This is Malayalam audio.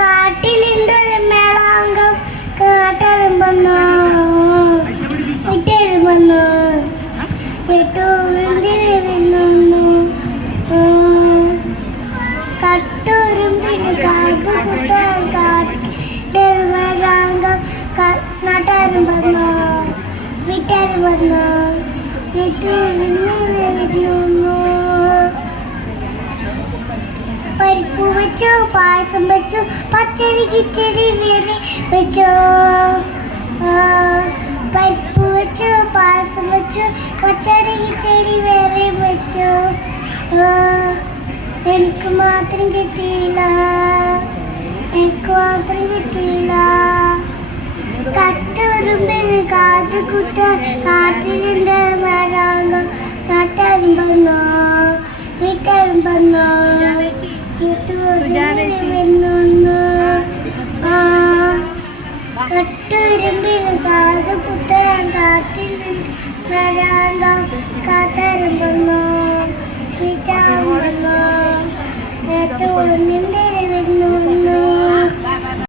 കാട്ടിലുണ്ടൊരു മേളാങ്കം കാട്ടറുമ്പന്നോ വിട്ടരുമ്പന്നോ വിട്ടുന്നു കട്ടുരുമ്പിന് കാത് കുത്താൻ കാട്ടറുമ്പം നട്ടറുമ്പന്നോ വിട്ടരുമ്പന്നോ വിട്ടുന്നു പരിപ്പ് വെച്ചു പായസം വെച്ചു പച്ചടി കിച്ചടി വേറെ വെച്ചോ പരിപ്പ് വെച്ചു പായസം വെച്ചു പച്ചടി കിച്ചടി വേറെ വെച്ചോ എനിക്ക് മാത്രം കിട്ടിയില്ല കട്ടുറുമ്പിന് കാത് കുത്താൻ കാട്ടിലുണ്ട് മഴാങ്കം നട്ടറുമ്പന്നോ വിട്ടറുമ്പന്നോ കട്ടുരുമ്പിന് കാത് കുത്താൻ കാട്ടിൽ കാത്തരുമ്പന്നോ വിറ്റാ